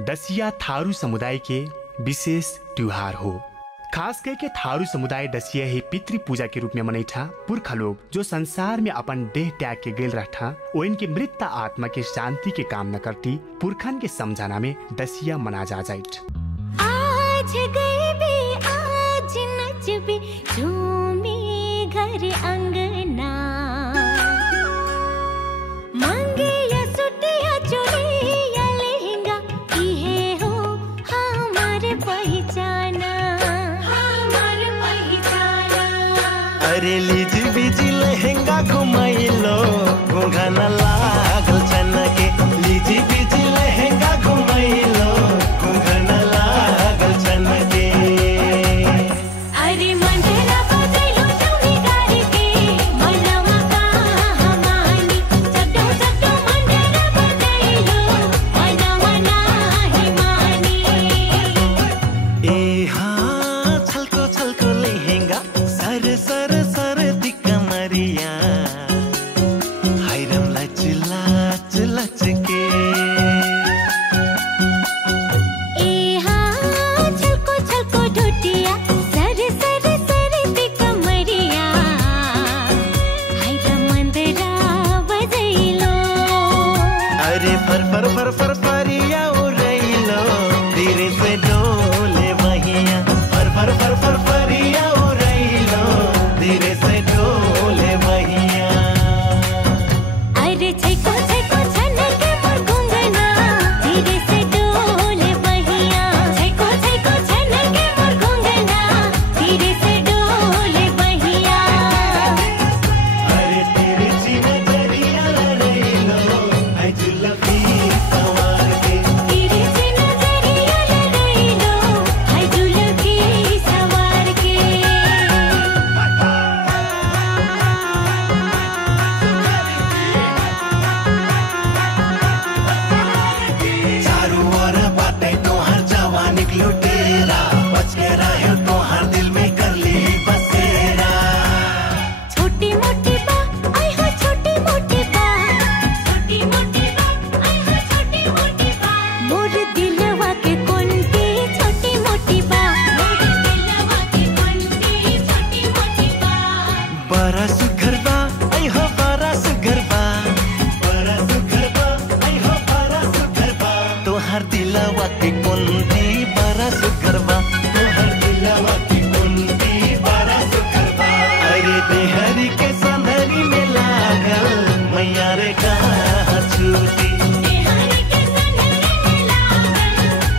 दसिया थारू समुदाय के विशेष त्योहार हो। खास करके थारू समुदाय दसिया ही पितृ पूजा के रूप में मनैठा। पुरखा लोग जो संसार में अपन देह त्याग के गेल रहा वो इनके मृत आत्मा के शांति के कामना करती पुरखन के समझाना में दसिया मना जा जाइत। आज गए बे आज नचबे झूमे घर अंगना मांगे या सुटिया चोरी या लहंगा इहे हो हमार पहचाना अरे लीज बीजी लहंगा घुमाइलो घुंघाना लागल चना के लीज बीजी लहंगा घुमाइलो घुंघाना लागल चना के अरे मंडला बजैलो चौनी गाड़ी के मनवा का हमानी चड्डो चड्डो मंडला बजैलो मनवा नाही मानी ए हाँ छलको छलको लहंगा सर सर सर दिक्का मरिया हायरम लच लच लच के ए हाँ छलको छलको ढोटिया सर सर सर दिक्का मरिया हाय मंदरा बजैलो अरे फर फर फर फर फरिया उड़ैलो धीरे से डोले बहिया फर फर फर फर फरिया उड़ैलो धीरे से डोले बहिया अरे छैको छैको छनके मोर घुंघना धीरे से डोले बहिया छैको छैको छनके मोर घुंघना धीरे से डोले बहिया अरे तेरे जीने जरिया लड़ैलो आई जुलफी सवार के तेरे से नजरिया लड़ैलो हाय जुलफी सवार के चारू ओर बाटे तोहर जवानी लुटेरा बच के रहे तोहर दिल में कर ली बसेरा छोटी मोटी बा आई हो छोटी मोटी बा छोटी मोटी बा आई हो छोटी मोटी बा मोर दिलवा के कोंटी छोटी मोटी बा मोर दिलवा के कोंटी छोटी मोटी बा बड़ा सुघर बा आई हो बड़ा सुघर बा बड़ा सुघर बा आई हो बड़ा सुघर बा तोहर दिलवा के कुंती बड़ा सुघर बा तोहर दिलवा के कुंती बड़ा सुघर बा अरे देहरी के संधरी में लागल मैया रे कहाँ छूटी बिहारी के संघरे में लागल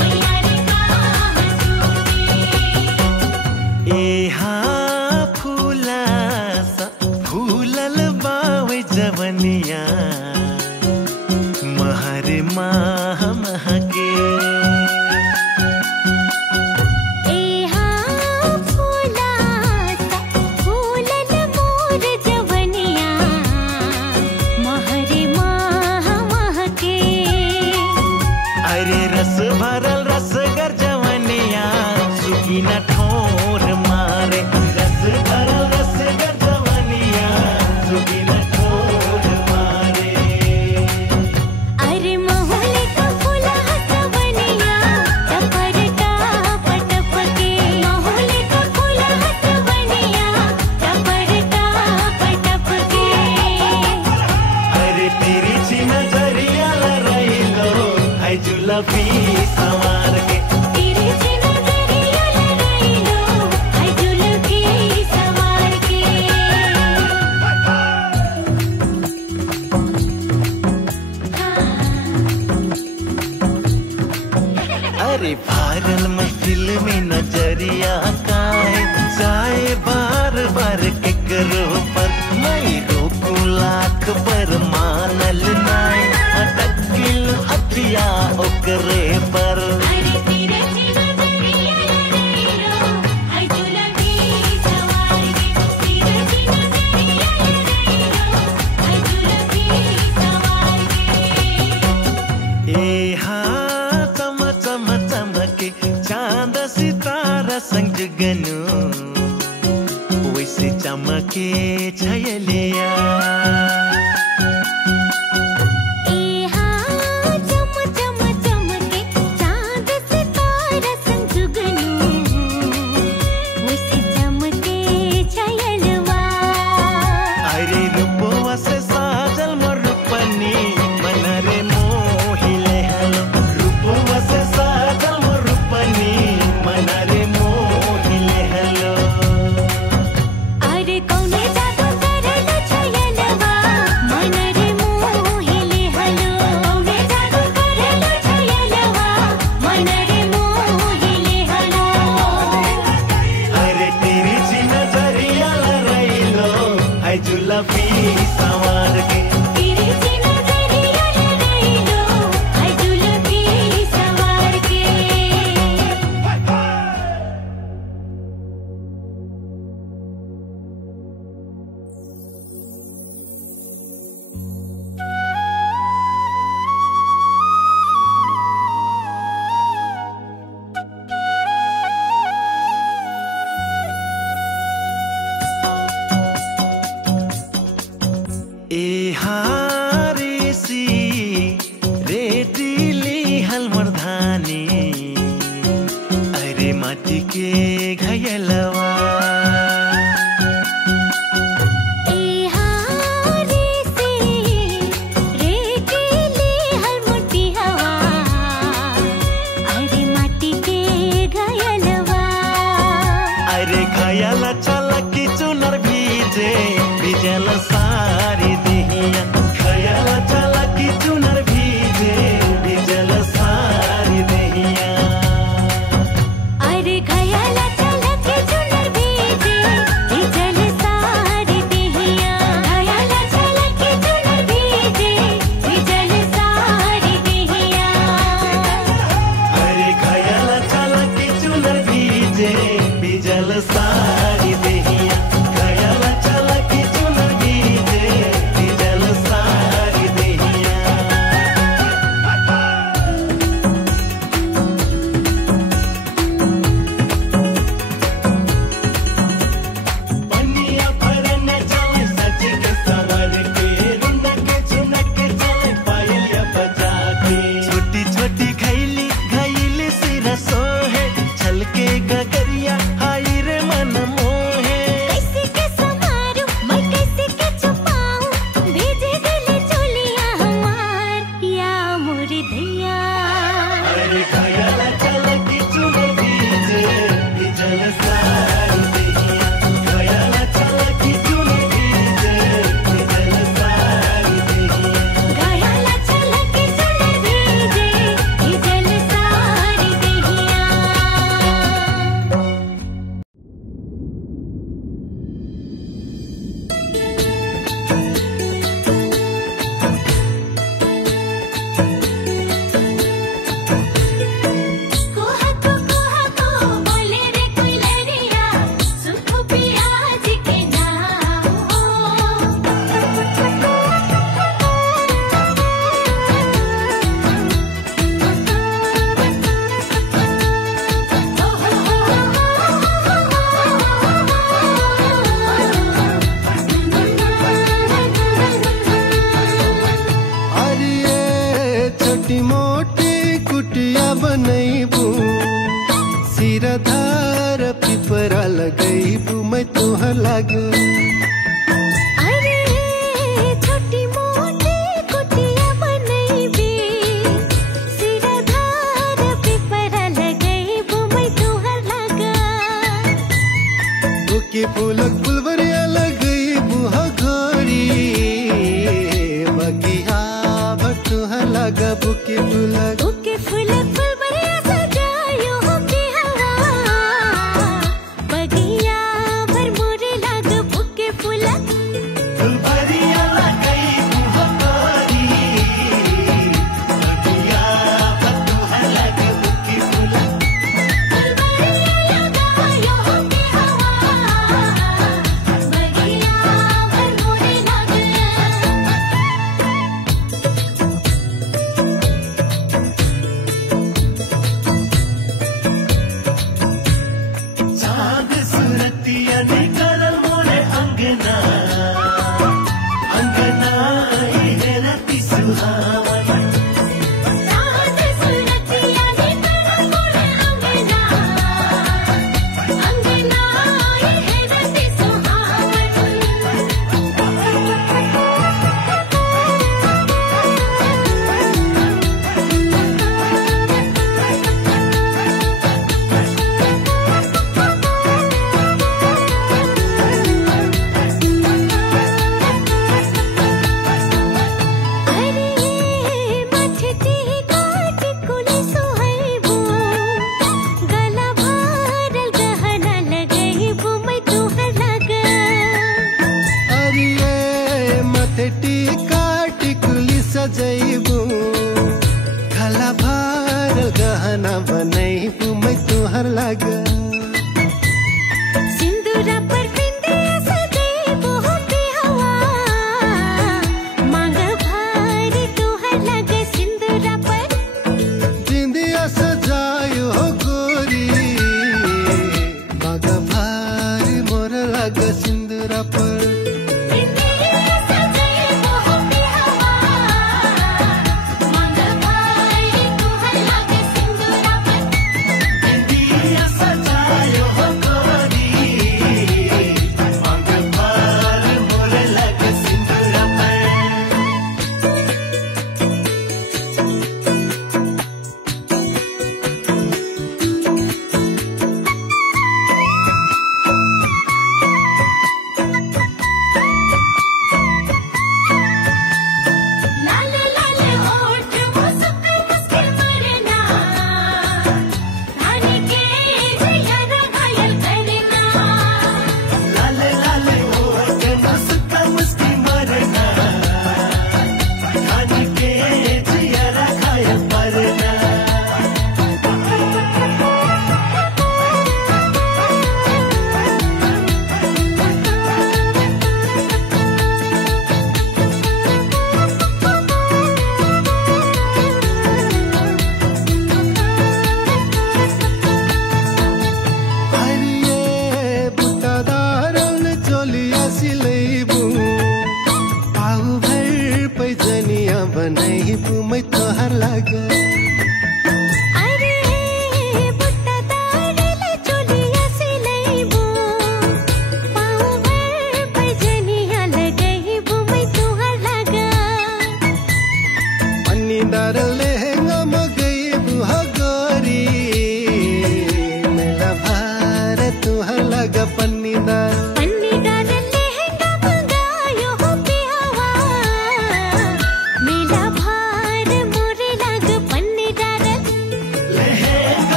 मैया रे कहाँ छूटी ए हाँ फूला सा फूलल बावे जवनिया महरे माह महके ए हाँ फूला सा फूलन मोर जवनिया महरे माह महके अरे रस भरल रसगर जवनिया सुखी न ठोर मारे रस भरल रसगर जवनिया सुखी न ठोर मारे अरे महुले का फूला हसवनिया टपरटा पटपके महुले का फूला हसवनिया टपरटा पटपके अरे तेरी ची नजरिया लड़ैलो आई जुलफी सवार के तेरे से नजरिया लड़ैलो हाय जुलफी सवार के अरे भारल महफिल में नजरिया काहे जाए बार बार के करो पर मैं रोकू लाख पर मानल नाय अटकिल अखिया ओकरे पर अरे तेरे से नजरिया लड़ैलो हाय जुलफी सवार के तेरे से नजरिया लड़ैलो हाय जुलफी सवार के ए हाँ चम चम चमके चांद सितारा संग जगनु वैसे चमके छयलिया ए हाँ चम चम चमके मोटी मोटी कुटिया बनैबू सिरधार पिपरा लगैबू मैं तोहर लाग अरे छोटी मोटी कुटिया बनैबी सिरधार पिपरा लगैबू मैं तोहर लाग बुके फूलक फुलवरिया लगैबू हघोरी बगिया भटुहा लगा बुके फूलक फुलबरिया सजायो के हवा बगिया भर मोरे लाग बुके फुलक फुलबरिया लगैबू हघोरी बगिया भटुहा लगा बुके फुलक फुलबरिया लगायो के हवा बगिया भर मोरे लाग चाँद सुरतिया निकल मोरे अंगना अंगना हे रति सुहावन चाँद सुरतिया निकल मोरे अंगना अंगना हे रति सुहावन अरे मछती काट कुली सोहैबू गला भरल गहना लगैबू मैं तोहर लाग अरिये मथे टीका टिकुली सजैबू खला भार गहना बनैबू मैं तोहर लाग सिंदूरा पर बिंदिया सजैबू के हवा मांग भारी तोहर लाग सिंदूरा पर जिंदिया सजायो हो गोरी मगा भार मोर लाग सिंदूरा पर बिंदिया सजैबू के हवा मांग भारी तोहर लाग सिंदूरा पर दिया सजायो हो गोरी मंगल भार मोरे लग सिंदूरा पर लाले लाले होठ मुस्क मुस्क मरना रानी के जिया घायल करना लाले लाले होठ मुस्का मुस्की मरना खाने के जियरा खाया परना हरिये बुटादारल चोलिया सिलैबू पाउ भर पैजनिया बनैबू मैं तोहर लाग